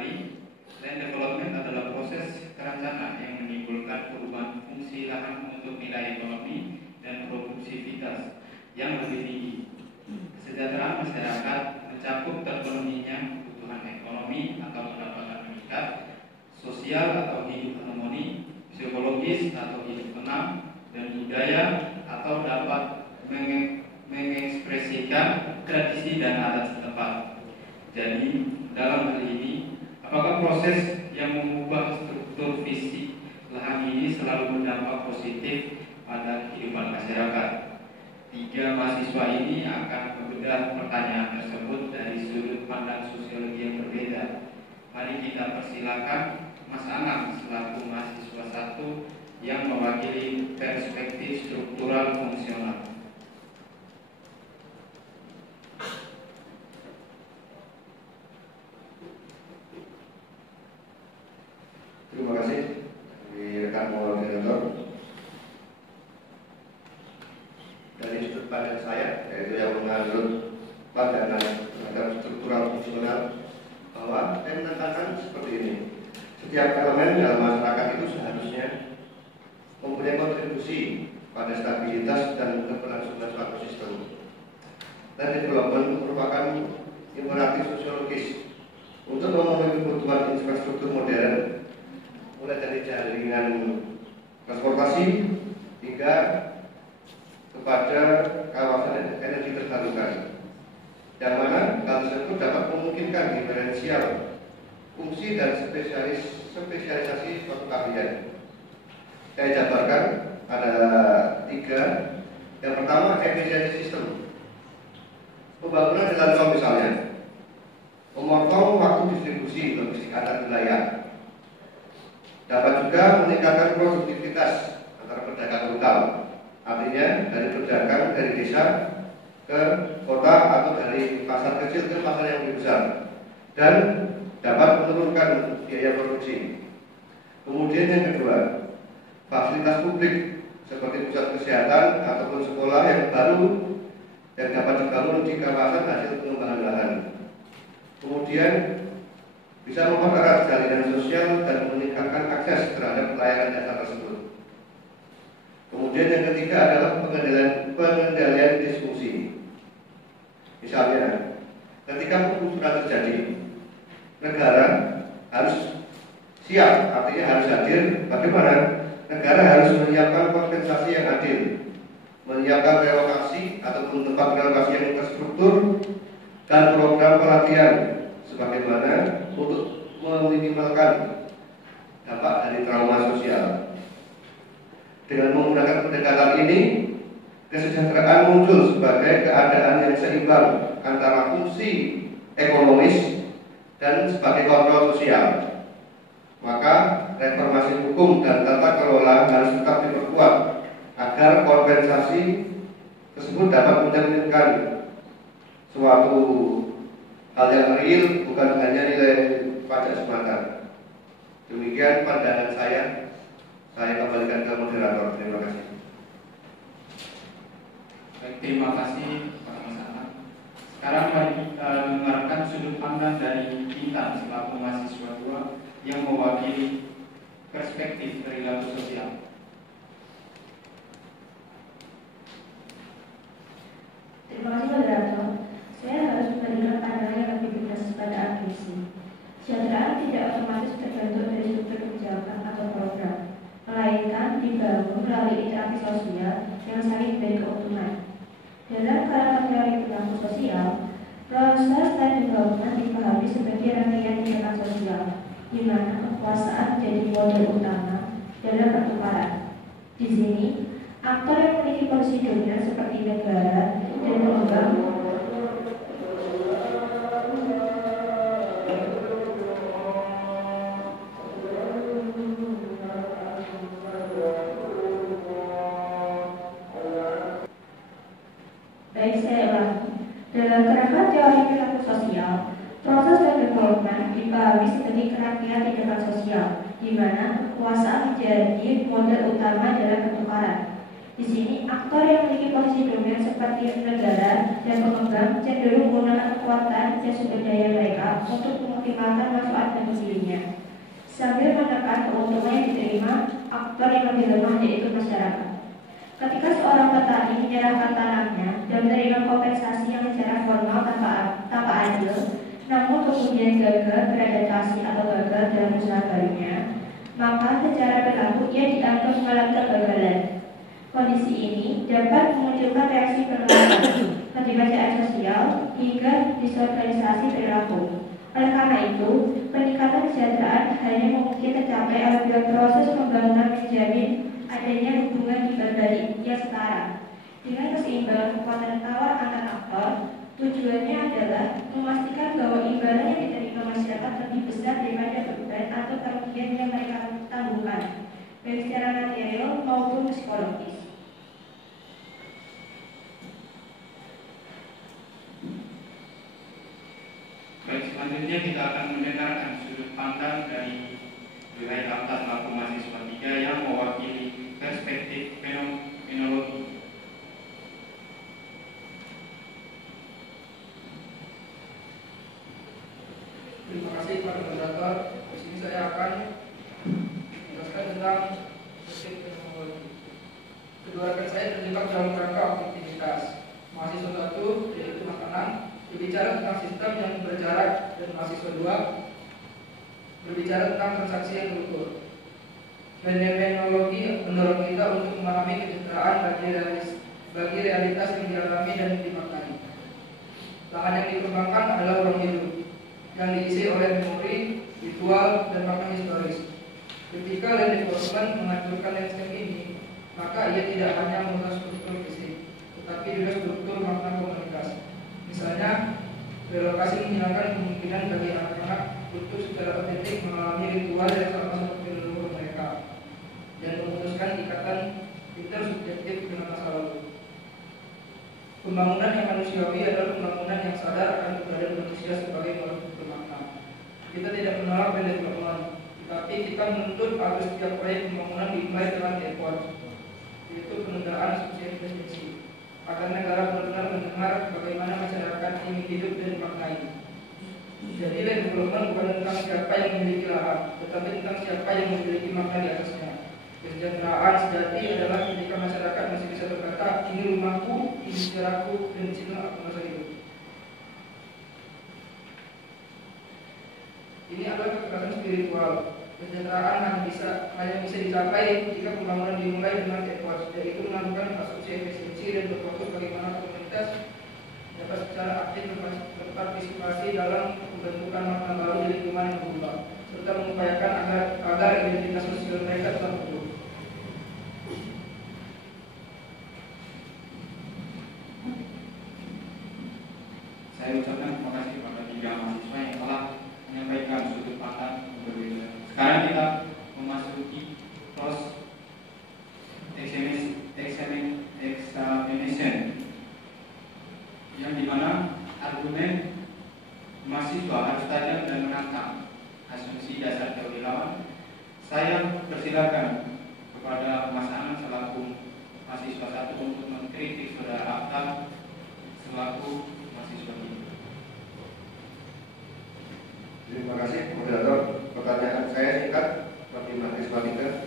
kembali, land development adalah proses kerancangan yang menimbulkan perubahan fungsi lahan untuk nilai ekonomi dan produktivitas yang lebih tinggi. Kesejahteraan masyarakat mencakup terpenuhinya kebutuhan ekonomi atau pendapatan meningkat, sosial atau hidup harmoni, psikologis atau hidup tenang, dan budaya atau dapat mengekspresikan tradisi dan adat setempat. Jadi, dalam hal ini, apakah proses yang mengubah struktur fisik lahan ini selalu berdampak positif pada kehidupan masyarakat? 3 mahasiswa ini akan membedah pertanyaan tersebut dari sudut pandang sosiologi yang berbeda. Mari kita persilakan Mas Anang selaku mahasiswa 1 yang mewakili perspektif struktural fungsional. Terima kasih rekan moderator. Dari sudut pandang saya, yaitu yang menganut pandangan terhadap struktural fungsional, bahwa saya menekankan seperti ini: setiap elemen dalam masyarakat itu seharusnya mempunyai kontribusi pada stabilitas dan keberlangsungan suatu sistem. Dan development merupakan imperatif sosiologis untuk memenuhi kebutuhan infrastruktur modern, mulai dari jaringan transportasi hingga kepada kawasan energi terbarukan, yang mana hal tersebut dapat memungkinkan diferensial fungsi dan spesialisasi suatu keahlian. Saya jabarkan ada 3. Yang pertama, efisiensi sistem. Pembangunan jalan tol misalnya memotong waktu distribusi logistik antar wilayah, dapat juga meningkatkan produktivitas antara pedagang lokal, artinya dari pedagang dari desa ke kota atau dari pasar kecil ke pasar yang lebih besar, dan dapat menurunkan biaya produksi. Kemudian yang kedua, fasilitas publik seperti pusat kesehatan ataupun sekolah yang baru yang dapat dibangun di kawasan hasil pengembangan lahan. Kemudian bisa mempererat jalinan sosial dan meningkatkan akses terhadap pelayanan jasa tersebut. Kemudian yang ketiga adalah pengendalian diskusi. Misalnya, ketika penggusuran terjadi, negara harus siap, artinya harus hadir. Bagaimana? Negara harus menyiapkan kompensasi yang adil, menyiapkan relokasi ataupun tempat relokasi yang terstruktur, dan program pelatihan sebagaimana untuk meminimalkan dampak dari trauma sosial. Dengan menggunakan pendekatan ini, kesejahteraan muncul sebagai keadaan yang seimbang antara fungsi ekonomis dan sebagai kontrol sosial. Maka reformasi hukum dan tata kelola harus tetap diperkuat agar kompensasi tersebut dapat mencerminkan suatu hal yang real, bukan hanya nilai pajak semata. Demikian pandangan saya. Saya kembalikan ke moderator. Terima kasih. Baik, terima kasih Pak Mas Anang. Sekarang mari kita dengarkan sudut pandang dari Intan selaku mahasiswa 2 yang mewakili perspektif perilaku sosial. Terima kasih moderator. Saya harus memberikan pandangan yang lebih tegas pada agresi. Kesejahteraan tidak otomatis terbentuk dari struktur kebijakan atau program, melainkan dibangun melalui interaksi sosial yang saling berkeuntungan. Dalam kalangan teori perilaku sosial, proses land development dipahami sebagai rangkaian tindakan sosial, di mana kekuasaan menjadi model utama dalam pertukaran. Di sini, aktor yang memiliki posisi dominan seperti negara dan pengembang dalam kerangka teori perilaku sosial, proses land development dipahami sebagai rangkaian tindakan sosial, di mana kekuasaan menjadi model utama dalam pertukaran. Di sini, aktor yang memiliki posisi dominan seperti negara dan pengembang cenderung menggunakan kekuasaan kekuatan dan sumber daya mereka untuk mengoptimalkan manfaat dan hasilnya, sambil menekan keuntungan yang diterima aktor yang lebih lemah, yaitu masyarakat. Ketika seorang petani menyerahkan tanahnya dan menerima kompensasi yang secara formal tanpa adil, namun kemudian gagal beradaptasi atau gagal dalam usaha barunya, maka secara berlaku ia dianggap mengalami kegagalan. Kondisi ini dapat memunculkan reaksi berlaku, ketidakadilan sosial, hingga disorganisasi perilaku. Oleh karena itu, peningkatan kesejahteraan hanya mungkin tercapai apabila proses pembangunan menjamin adanya hubungan imbal balik yang setara. Dengan keseimbangan kekuatan tawar antar aktor, tujuannya adalah memastikan bahwa imbalan yang diterima masyarakat lebih besar daripada beban atau kerugian yang mereka tanggungan, baik secara material maupun psikologis. Baik, selanjutnya kita akan mendengarkan sudut pandang dari wilayah atas selaku mahasiswa 3 yang mewakili perspektif fenomenologi. Terima kasih Pak Moderator. Di sini saya akan menjelaskan tentang perspektif fenomenologi. Kedua rekan saya terjebak dalam kerangka objektivitas. Mahasiswa 1 yaitu makanan berbicara tentang sistem yang berjarak, dan mahasiswa 2 berbicara tentang transaksi yang terukur. Fenomenologi mendorong kita untuk memahami kesejahteraan bagi realitas yang dialami dan dimaknai. Lahan yang dikembangkan adalah ruang hidup yang diisi oleh memori, ritual, dan makna historis. Ketika land development menghancurkan landscape ini, maka ia tidak hanya merusak struktur fisik, tetapi juga struktur makna komunitas. Misalnya, relokasi menghilangkan kemungkinan bagi anak-anak untuk secara otentik mengalami ritual yang sama seperti leluhur mereka, dan memutuskan ikatan intersubjektif dengan masa lalu. Pembangunan yang manusiawi adalah pembangunan yang sadar akan keberadaan manusia sebagai makhluk bermakna. Kita tidak menolak development, tetapi kita menuntut agar setiap proyek pembangunan dimulai dengan effort, yaitu penundaan subsidi efisiensi, agar negara benar-benar mendengar bagaimana masyarakat ingin hidup dan dimaknai. Jadi land development bukan tentang siapa yang memiliki lahan, tetapi tentang siapa yang memiliki makna di atasnya. Kesejahteraan sejati adalah ketika masyarakat masih bisa berkata, ini rumahku, ini sejarahku, dan disinilah aku merasa hidup. Ini adalah kekerasan spiritual. Kesejahteraan hanya bisa dicapai jika pembangunan dimulai dengan effort, yaitu melakukan asumsi efisiensi dan berfokus bagaimana komunitas dapat secara aktif berpartisipasi dalam pembentukan makna baru di lingkungan yang berubah, serta mengupayakan agar identitas sosial mereka tetap utuh. Saya ucapkan terima kasih kepada 3 mahasiswa yang telah menyampaikan sudut pandang yang berbeda. Sekarang kita memasuki proses examination, yang dimana argumen mahasiswa harus tajam dan menantang asumsi dasar teori lawan. Saya persilakan kepada Mas Anan selaku mahasiswa 1 untuk mengkritik saudara Akta selaku mahasiswa 3. Terima kasih, moderator. Pertanyaan saya singkat bagi mahasiswa 3.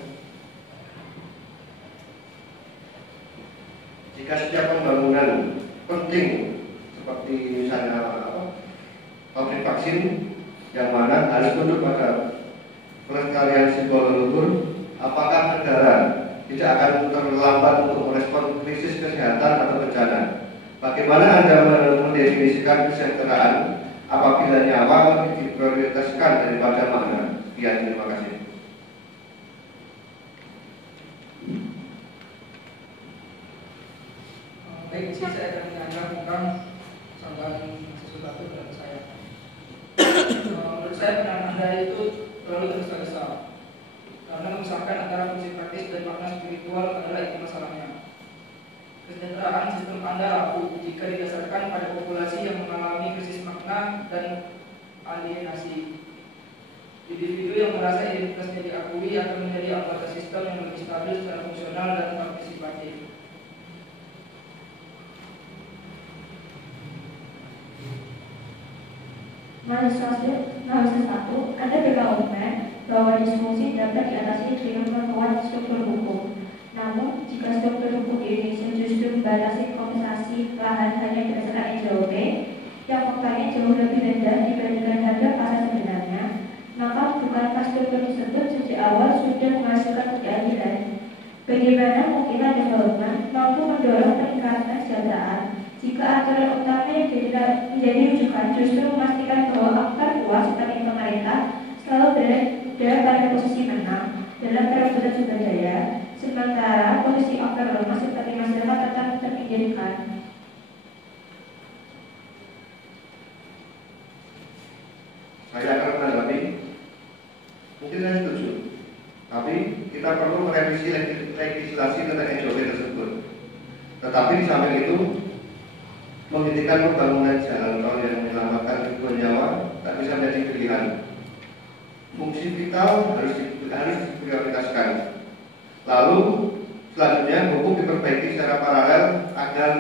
Jika setiap pembangunan penting seperti misalnya pabrik vaksin yang mana harus tunduk pada pelestarian simbol leluhur, apakah negara tidak akan terlambat untuk merespon krisis kesehatan atau bencana? Bagaimana Anda mendefinisikan kesejahteraan apabila nyawa lebih diprioritaskan daripada makna? Sekian, terima kasih. Baik, di sini saya akan menanyakan tentang sambahan sesuatu dari saya. Menurut saya penanganan Anda itu terlalu tergesa-gesa, karena memisahkan antara fungsi praktis dan makna spiritual adalah itu masalahnya. Kesejahteraan sistem Anda rapuh jika didasarkan pada populasi yang mengalami krisis makna dan alienasi. Individu yang merasa identitasnya diakui akan menjadi anggota sistem yang lebih stabil secara fungsional dan partisipatif. Mahasiswa 1, Anda berkomentar bahwa disfungsi dapat diatasi dengan memperkuat struktur hukum. Namun, jika struktur hukum di Indonesia justru membatasi kompensasi lahan hanya berdasarkan NJOP, yang faktanya jauh lebih rendah dibandingkan harga pasar sebenarnya, maka bukankah struktur tersebut sejak awal sudah menghasilkan keadilan? Bagaimana mungkin development mampu mendorong peningkatan kesejahteraan jika aturan utama yang menjadi rujukan justru memastikan bahwa aktor kuat seperti pemerintah selalu berada pada posisi menang dalam perebutan sumber daya, sementara posisi aktor lemah seperti masyarakat tetap terpinggirkan? Saya akan menanggapi. Mungkin saya setuju, tapi kita perlu merevisi legislasi tentang NJOP tersebut. Tetapi di samping itu, menghentikan pembangunan jalan tol yang menyelamatkan ribuan nyawa tak bisa menjadi pilihan. Fungsi vital harus diprioritaskan. Lalu selanjutnya hukum diperbaiki secara paralel agar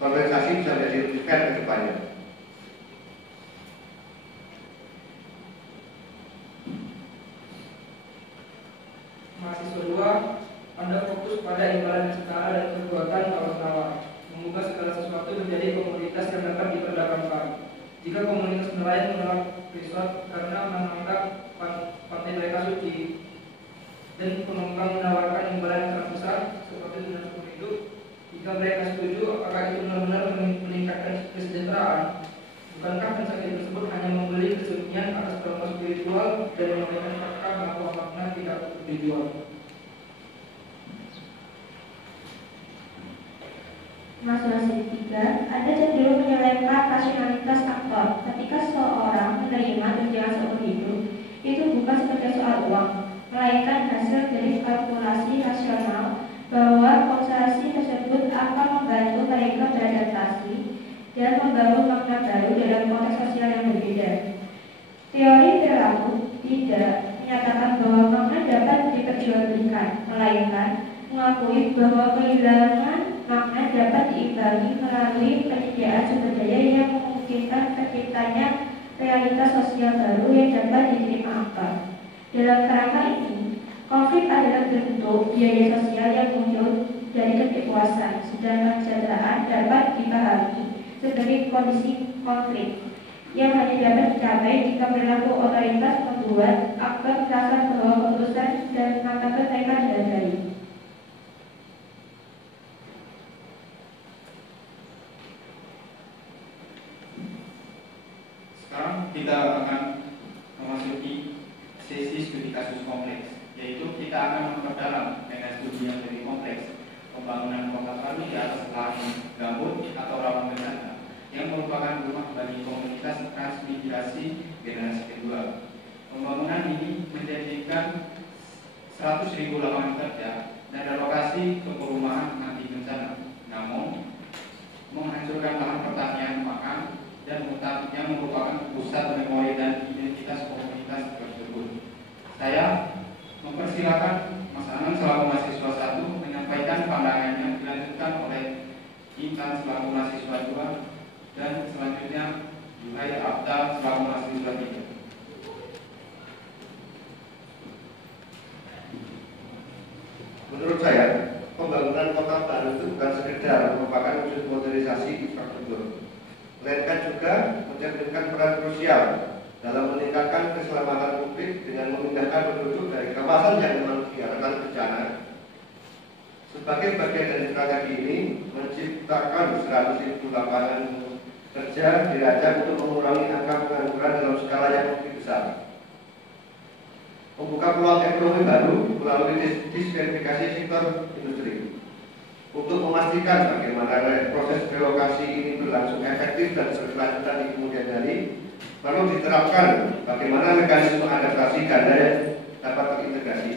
kompensasi bisa menjadi rujukan ke depannya. Mahasiswa 2, Anda fokus pada imbalan yang setara dan perbuatan tawar-menawar, mengubah segala sesuatu menjadi komoditas yang dapat diperdagangkan. Jika komunitas nelayan menolak risot karena menganggap pantai mereka suci, dan pengembang menawarkan imbalan yang sangat besar seperti tunai seumur hidup, jika mereka setuju, apakah itu benar-benar meningkatkan kesejahteraan? Bukankah transaksi tersebut hanya membeli kesunyian atas promo spiritual dan memberikan fakta bahwa makna tidak dijual? Masalah 3, Anda cenderung menyelewengkan rasionalitas aktor ketika seseorang menerima tunjangan seumur hidup. Itu bukan sekedar soal uang, melainkan hasil dari kalkulasi rasional bahwa kompensasi tersebut akan membantu mereka beradaptasi dan membangun makna baru dalam konteks sosial yang berbeda. Teori perilaku tidak menyatakan bahwa makna dapat diperjualbelikan, melainkan mengakui bahwa kehilangan makna dapat diimbangi melalui penyediaan sumber daya yang memungkinkan terciptanya realitas sosial baru yang dapat diterima aktor. Dalam kerangka ini, konflik adalah bentuk biaya sosial yang muncul dari ketidakpuasan, sedangkan kesejahteraan dapat dipahami sebagai kondisi konflik yang hanya dapat dicapai jika perilaku otoritas membuat aktor merasa bahwa keputusan dan martabat mereka dihargai. Sekarang kita akan memasuki sesi studi kasus kompleks, yaitu kita akan memperdalam mega studi yang lebih kompleks, pembangunan kota baru di atas lahan gambut atau rawan bencana, yang merupakan rumah bagi komunitas transmigrasi generasi kedua. Pembangunan ini menjadikan 100.000 lapangan kerja dan relokasi ke perumahan anti bencana, namun menghancurkan lahan pertanian makan dan hutan yang merupakan pusat memori dan identitas komunitas tersebut. Saya mempersilakan Mas Anang selaku mahasiswa 1 menyampaikan pandangannya, dilanjutkan oleh Intan selaku mahasiswa 2 dan selanjutnya Yuhai Abdal selaku mahasiswa 3. Menurut saya, pembangunan kota baru itu bukan sekedar merupakan wujud modernisasi infrastruktur, melainkan juga mencerminkan peran krusial dalam meningkatkan keselamatan publik dengan memindahkan penduduk dari kawasan yang memang rawan bencana. Sebagai bagian dari strategi ini, menciptakan 100.000 lapangan kerja dirancang untuk mengurangi angka pengangguran dalam skala yang lebih besar, membuka peluang ekonomi baru melalui diversifikasi sektor industri. Untuk memastikan bagaimana proses relokasi ini berlangsung efektif dan berkelanjutan di kemudian hari, perlu diterapkan bagaimana mekanisme adaptasi ganda yang dapat terintegrasi.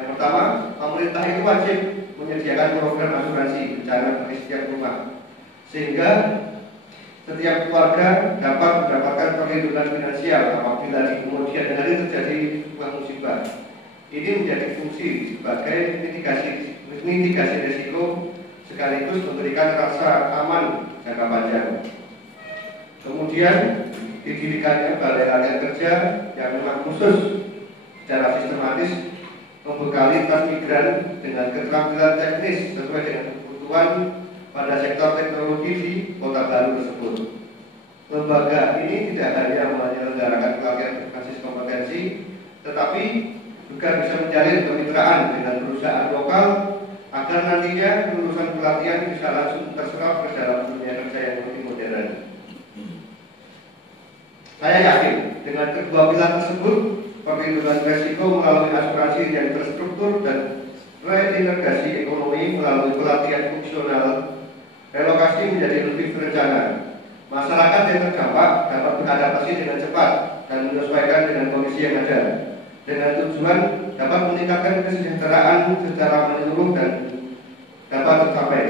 Yang pertama, pemerintah itu wajib menyediakan program asuransi bencana bagi setiap rumah, sehingga setiap keluarga dapat mendapatkan perlindungan finansial apabila di kemudian hari terjadi sebuah musibah. Ini menjadi fungsi sebagai mitigasi risiko sekaligus memberikan rasa aman jangka panjang. Kemudian didirikannya balai latihan kerja yang memang khusus secara sistematis membekali transmigran dengan keterampilan teknis sesuai dengan kebutuhan pada sektor teknologi di kota baru tersebut. Lembaga ini tidak hanya menyelenggarakan pelatihan berbasis kompetensi, tetapi juga bisa menjalin kemitraan dengan perusahaan lokal agar nantinya lulusan pelatihan bisa langsung terserap ke dalam dunia kerja yang lebih modern. Saya yakin dengan kedua pilar tersebut, perlindungan resiko melalui asuransi yang terstruktur dan reintegrasi ekonomi melalui pelatihan fungsional, relokasi menjadi lebih terencana. Masyarakat yang terdampak dapat beradaptasi dengan cepat dan menyesuaikan dengan kondisi yang ada, dengan tujuan dapat meningkatkan kesejahteraan secara menyeluruh dan dapat tercapai.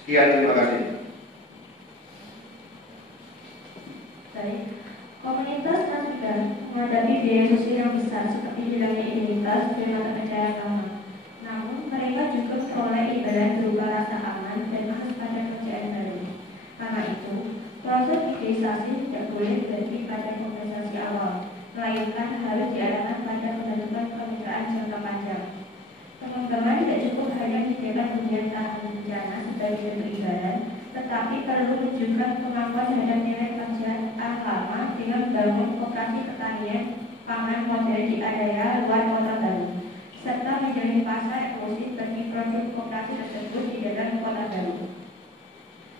Sekian, terima kasih. Baik. Komunitas transmigran menghadapi biaya sosial yang besar seperti hilangnya identitas dan mata pencahayaan lama. Namun, mereka juga memperoleh imbalan berupa rasa aman dan akses pada pekerjaan baru. Karena itu, proses hilirisasi tidak boleh berhenti pada kompensasi awal, melainkan harus diarahkan pada pembentukan kemitraan jangka panjang. Teman-teman tidak cukup hanya menyediakan hunian tahan bencana sebagai bentuk imbalan, tetapi perlu menunjukkan kemampuan terhadap nilai kerja lama dengan membangun operasi pertanian pangan modern di area luar kota baru, serta menjalin pasar eksklusif bagi produk koperasi tersebut di dalam kota baru.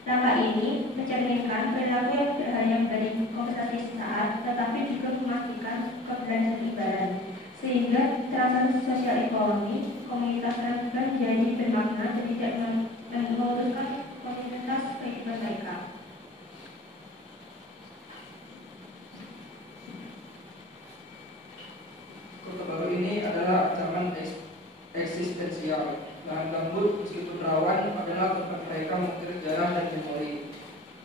Langkah ini mencerminkan perilaku yang tidak hanya memberi kompensasi sesaat, tetapi juga memastikan keberlangsungan imbalan, sehingga transaksi sosial ekonomi komunitas transmigran jadi bermakna dan tidak memutuskan komunitas kehidupan mereka. Kota baru ini adalah ancaman eksistensial. Lahan gambut meskipun rawan adalah tempat mereka mengukir sejarah dan memori.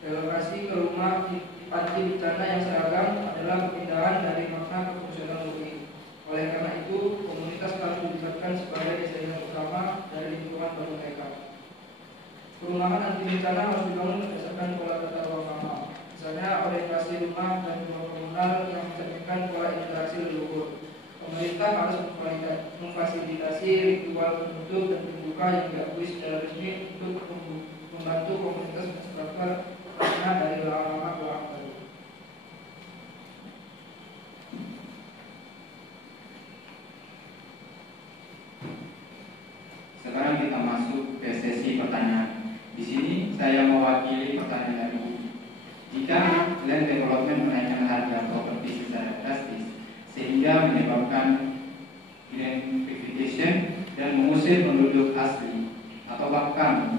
Relokasi ke rumah anti bencana yang seragam adalah perpindahan dari makna ke fungsional murni. Oleh karena itu, komunitas harus dilibatkan sebagai desainer utama dari lingkungan baru mereka. Perumahan anti bencana harus dibangun berdasarkan pola tata ruang lama. Misalnya orientasi rumah dan ruang komunal yang mencerminkan pola interaksi leluhur. Pemerintah harus memfasilitasi ritual penutup dan pembuka yang diakui secara resmi untuk membantu komunitas mensupport karena dari lama ke lama baru. Sekarang kita masuk ke sesi pertanyaan. Di sini saya mewakili pertanyaan dari Ibu. Jika land development menaikkan harga properti secara drastis sehingga menyebabkan gentrification dan mengusir penduduk asli atau bahkan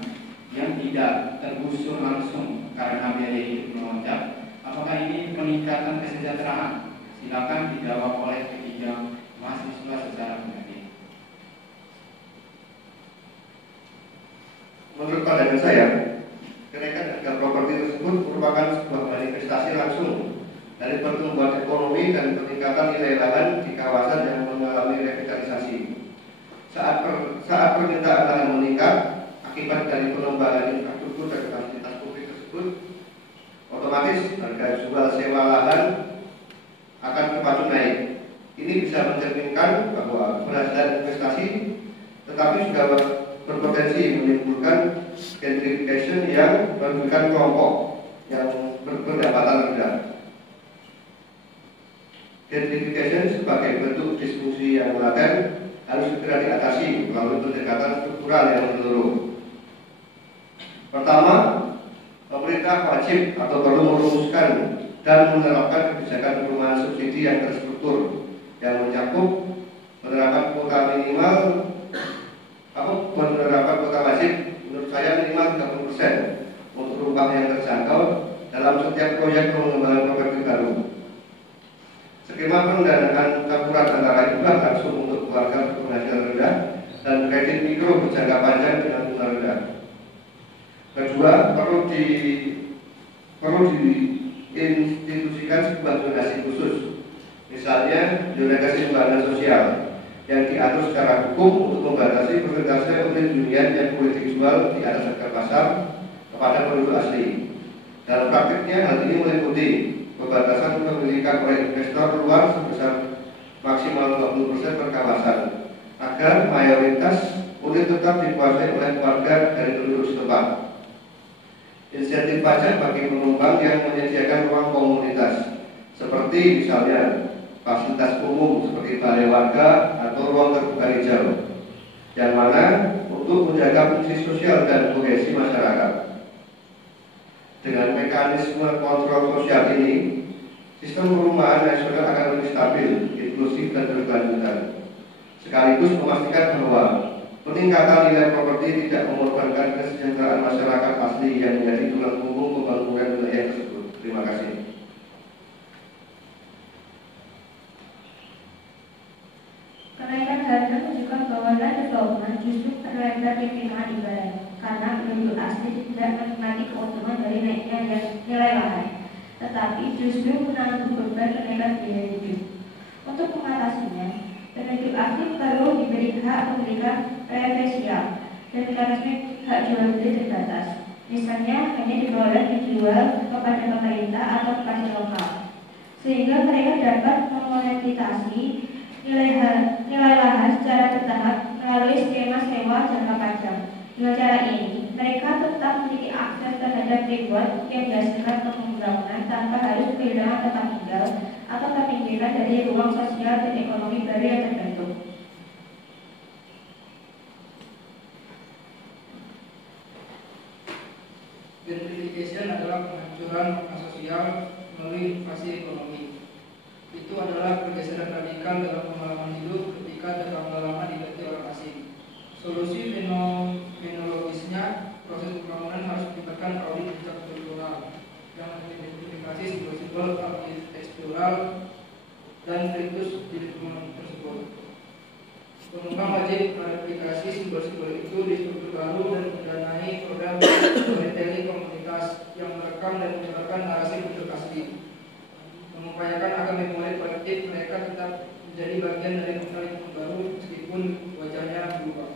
yang tidak tergusur langsung karena biaya hidup melonjak, apakah ini peningkatan kesejahteraan? Silakan dijawab oleh ketiga mahasiswa secara pendamping. Menurut pandangan saya, kenaikan harga properti tersebut merupakan sebuah manifestasi langsung dari pertumbuhan ekonomi dan peningkatan nilai lahan di kawasan yang mengalami revitalisasi. Saat permintaan lahan meningkat akibat dari pengembangan infrastruktur dan fasilitas publik tersebut, otomatis harga jual sewa lahan akan terpacu naik. Ini bisa mencerminkan bahwa keberhasilan investasi, tetapi juga berpotensi menimbulkan gentrification yang merugikan kelompok yang berpendapatan rendah. Gentrification sebagai bentuk diskusi yang laten harus segera diatasi melalui pendekatan struktural yang menyeluruh. Pertama, pemerintah wajib atau perlu merumuskan dan menerapkan kebijakan perumahan subsidi yang terstruktur yang mencakup penerapan kuota minimal penerapan kuota wajib menurut saya minimal 30% untuk rumah yang terjangkau dalam setiap proyek pengembangan properti baru. Skema pendanaan campuran antara hibah langsung untuk keluarga berpenghasilan rendah dan kredit mikro berjangka panjang dengan bunga rendah. Kedua, perlu diinstitusikan sebuah zonasi khusus, misalnya zonasi pembangunan sosial yang diatur secara hukum untuk membatasi persentase unit hunian yang boleh dijual di atas harga pasar kepada penduduk asli. Dalam praktiknya hal ini meliputi pembatasan kepemilikan oleh investor luar sebesar maksimal 20% per kawasan, agar mayoritas unit tetap dikuasai oleh warga dari penduduk setempat. Insentif pajak bagi pengembang yang menyediakan ruang komunitas, seperti misalnya fasilitas umum seperti balai warga atau ruang terbuka hijau, yang mana untuk menjaga fungsi sosial dan kohesi masyarakat. Dengan mekanisme kontrol sosial ini, sistem perumahan nasional akan lebih stabil, inklusif dan berkelanjutan, sekaligus memastikan bahwa peningkatan nilai properti tidak mengorbankan kesejahteraan masyarakat asli yang menjadi tulang punggung pembangunan wilayah tersebut. Terima kasih. Kenaikan harga menunjukkan bahwa land development justru terlebar di pilihan ibadah, karena penduduk asli tidak menikmati keuntungan dari naiknya nilai lahan, tetapi justru menanggung beban kenaikan biaya hidup. Untuk mengatasinya, penduduk asli perlu diberi hak pemilikan preferensial dan mekanisme hak jual beli terbatas. Misalnya hanya diboleh dijual kepada pemerintah atau pasar lokal, sehingga mereka dapat memonetasi nilai lahan secara bertahap melalui skema sewa jangka panjang. Dengan cara ini, mereka tetap memiliki akses terhadap reward yang dihasilkan pembangunan tanpa harus kehilangan tempat tinggal atau terpinggirkan dari ruang sosial dan ekonomi baru yang terbentuk. Gentrification adalah penghancuran makna sosial melalui invasi ekonomi. Itu adalah pergeseran radikal dalam pengalaman hidup ketika tetap lama diganti orang asing. Solusi fenomenologisnya, proses pembangunan harus melibatkan audit struktural yang mengidentifikasi simbol-simbol arsitektural dan ritus di lingkungan tersebut. Pengembang wajib klarifikasi simbol-simbol itu di struktur baru dan mendanai program storytelling komunitas yang merekam dan menyebarkan narasi bentuk asli. Mengupayakan agar memori kolektif mereka tetap menjadi bagian dari makna lingkungan baru meskipun wajahnya berubah.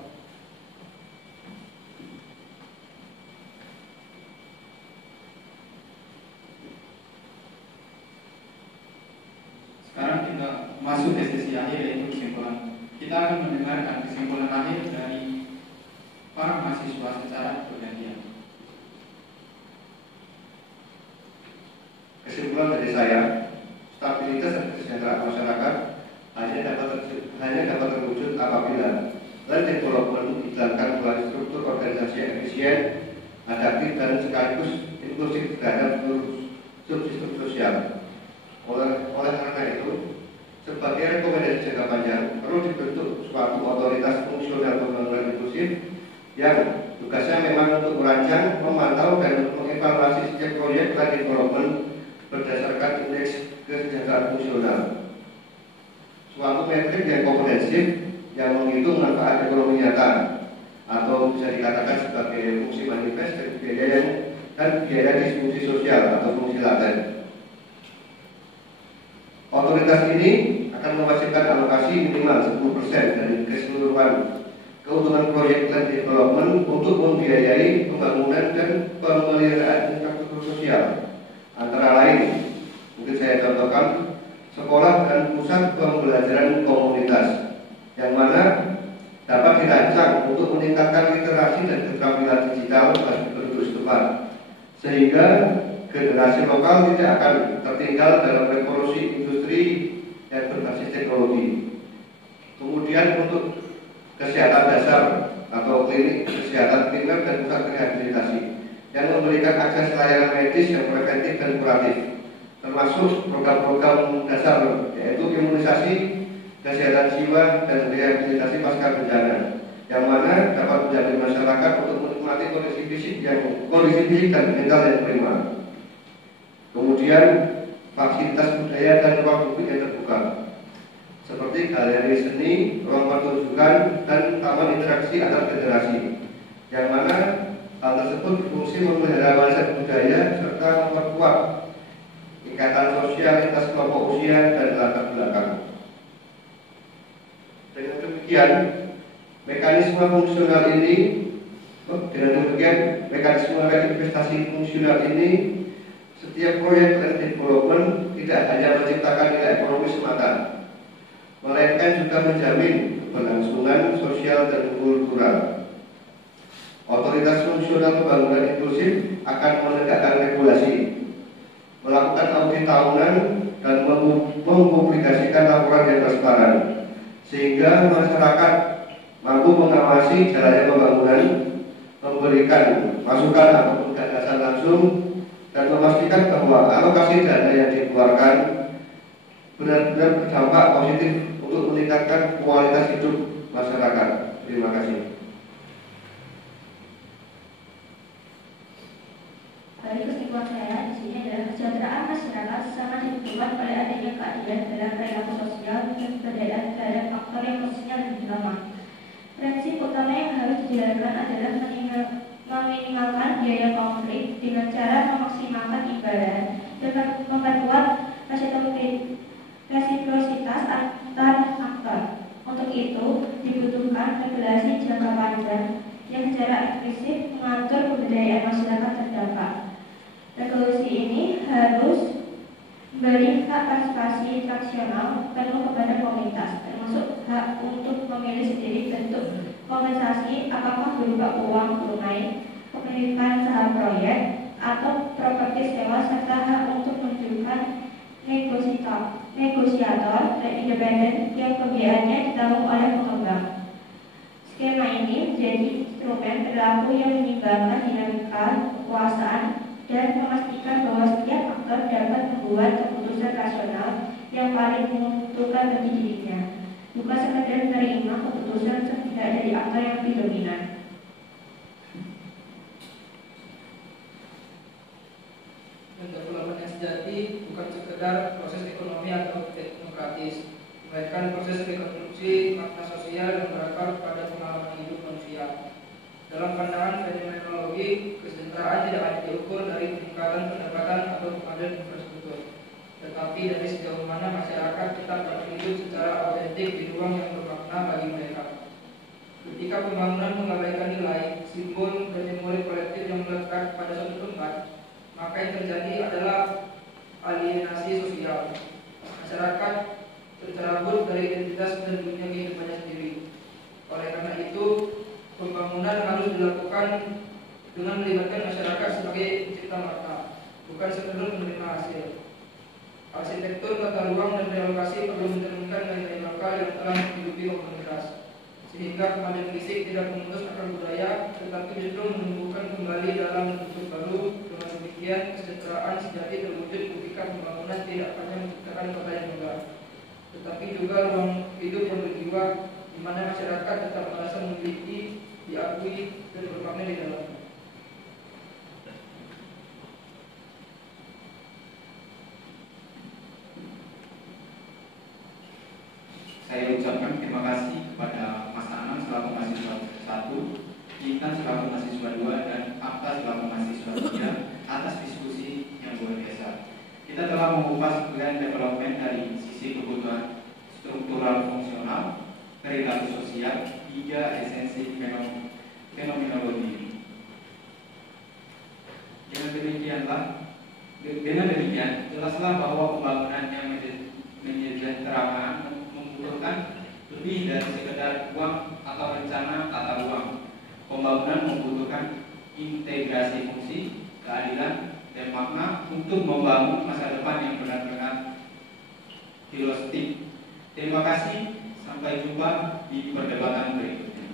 Sekarang kita masuk ke sesi akhir, yaitu kesimpulan. Kita akan mendengarkan kesimpulan akhir dari para mahasiswa secara bergantian. Kesimpulan dari saya, stabilitas dan kesejahteraan masyarakat hanya dapat terwujud apabila land development dijalankan melalui struktur organisasi yang efisien, adaptif dan sekaligus inklusif terhadap seluruh subsistem sosial. Oleh karena itu, sebagai rekomendasi jangka panjang perlu dibentuk suatu otoritas fungsional pembangunan inklusif yang tugasnya memang untuk merancang, memantau dan mengevaluasi setiap proyek land development berdasarkan indeks kesejahteraan fungsional. Suatu metrik yang komprehensif yang menghitung manfaat ekonomi nyata atau bisa dikatakan sebagai fungsi manifest dan biaya disfungsi sosial atau fungsi laten. Otoritas ini akan mewajibkan alokasi minimal 10% dari keseluruhan keuntungan proyek land development untuk membiayai pembangunan dan pemeliharaan infrastruktur sosial. Antara lain, mungkin saya contohkan sekolah dan pusat pembelajaran komunitas, yang mana dapat dirancang untuk meningkatkan literasi dan keterampilan digital bagi penduduk setempat, sehingga generasi lokal tidak akan tertinggal dalam revolusi industri yang berbasis teknologi. Kemudian untuk kesehatan dasar atau klinik kesehatan primer dan pusat rehabilitasi yang memberikan akses layanan medis yang preventif dan kuratif, termasuk program-program dasar yaitu imunisasi, kesehatan jiwa dan rehabilitasi pasca bencana, yang mana dapat menjadi masyarakat untuk menikmati kondisi fisik dan mental yang prima. Kemudian fasilitas budaya dan ruang publik yang terbuka, seperti galeri seni, ruang pertunjukan, dan taman interaksi antar generasi, yang mana hal tersebut berfungsi memelihara warisan budaya serta memperkuat ikatan sosial lintas kelompok usia dan latar belakang. Dengan demikian, mekanisme reinvestasi fungsional ini Setiap proyek land development tidak hanya menciptakan nilai ekonomi semata, melainkan juga menjamin keberlangsungan sosial dan kultural. Otoritas Fungsional Pembangunan Inklusif akan menegakkan regulasi, melakukan audit tahunan, dan mempublikasikan laporan yang transparan, sehingga masyarakat mampu mengawasi jalannya pembangunan, memberikan masukan ataupun gagasan langsung, dan memastikan bahwa alokasi dana yang dikeluarkan benar-benar berdampak positif untuk meningkatkan kualitas hidup masyarakat. Terima kasih. Baik, kesimpulan saya di sini adalah kesejahteraan masyarakat sangat ditentukan oleh adanya keadilan dalam perilaku sosial dan perbedaan terhadap faktor yang posisinya lebih lama. Prinsip utama yang harus dijalankan adalah meminimalkan biaya konflik dengan cara memaksimalkan imbalan dan memperkuat resiprositas antar aktor. Untuk itu dibutuhkan regulasi jangka panjang yang secara eksplisit mengatur pemberdayaan masyarakat terdampak. Regulasi ini harus memberi hak partisipasi fraksional penuh kepada komunitas, termasuk hak untuk memilih sendiri bentuk kompensasi, apakah berupa uang tunai, kepemilikan saham proyek, atau properti sewa, serta hak untuk menunjukkan negosiator dan independen yang pembiayaannya ditanggung oleh pengembang. Skema ini menjadi instrumen perilaku yang menyimbangkan dinamika kekuasaan dan memastikan bahwa setiap aktor dapat membuat keputusan rasional yang paling menguntungkan bagi dirinya, bukan sekedar menerima keputusan sepihak dari aktor yang lebih dominan. Development yang sejati bukan sekedar proses ekonomi atau teknokratis, melainkan proses rekonstruksi makna sosial yang berakar pada pengalaman hidup manusia. Dalam pandangan fenomenologi, kesejahteraan tidak hanya diukur dari peningkatan pendapatan atau kemajuan infrastruktur, tetapi dari sejauh mana masyarakat tetap dapat hidup secara autentik di ruang yang bermakna bagi mereka. Ketika pembangunan mengabaikan nilai, simbol, dan memori kolektif yang melekat pada suatu tempat, maka yang terjadi adalah alienasi sosial. Masyarakat tercerabut dari identitas dan dunia kehidupannya sendiri. Oleh karena itu, pembangunan harus dilakukan dengan melibatkan masyarakat sebagai pencipta makna, bukan sekedar menerima hasil. Arsitektur tata ruang dan relokasi perlu mencerminkan nilai lokal yang telah menghidupi komunitas, sehingga kemajuan fisik tidak memutus akar budaya, tetapi justru menumbuhkan kembali dalam bentuk baru. Dengan demikian, kesejahteraan sejati terwujud ketika pembangunan tidak hanya menciptakan kota yang megah, tetapi juga ruang hidup yang berjiwa, di mana masyarakat tetap merasa memiliki, diakui, dan bermakna di dalamnya. Saya ucapkan terima kasih kepada Mas Anang selaku mahasiswa 1, Intan selaku mahasiswa 2, dan Akta selaku mahasiswa 3 atas diskusi yang luar biasa. Kita telah mengupas plan development dari sisi kebutuhan struktural fungsional, perilaku sosial, hingga esensi fenomenologi. Dengan demikian, jelaslah bahwa pembangunan yang menyejahterakan membutuhkan lebih dari sekedar uang atau rencana tata ruang. Pembangunan membutuhkan integrasi fungsi, keadilan, dan makna untuk membangun masa depan yang benar-benar holistik. Terima kasih, sampai jumpa di perdebatan berikutnya.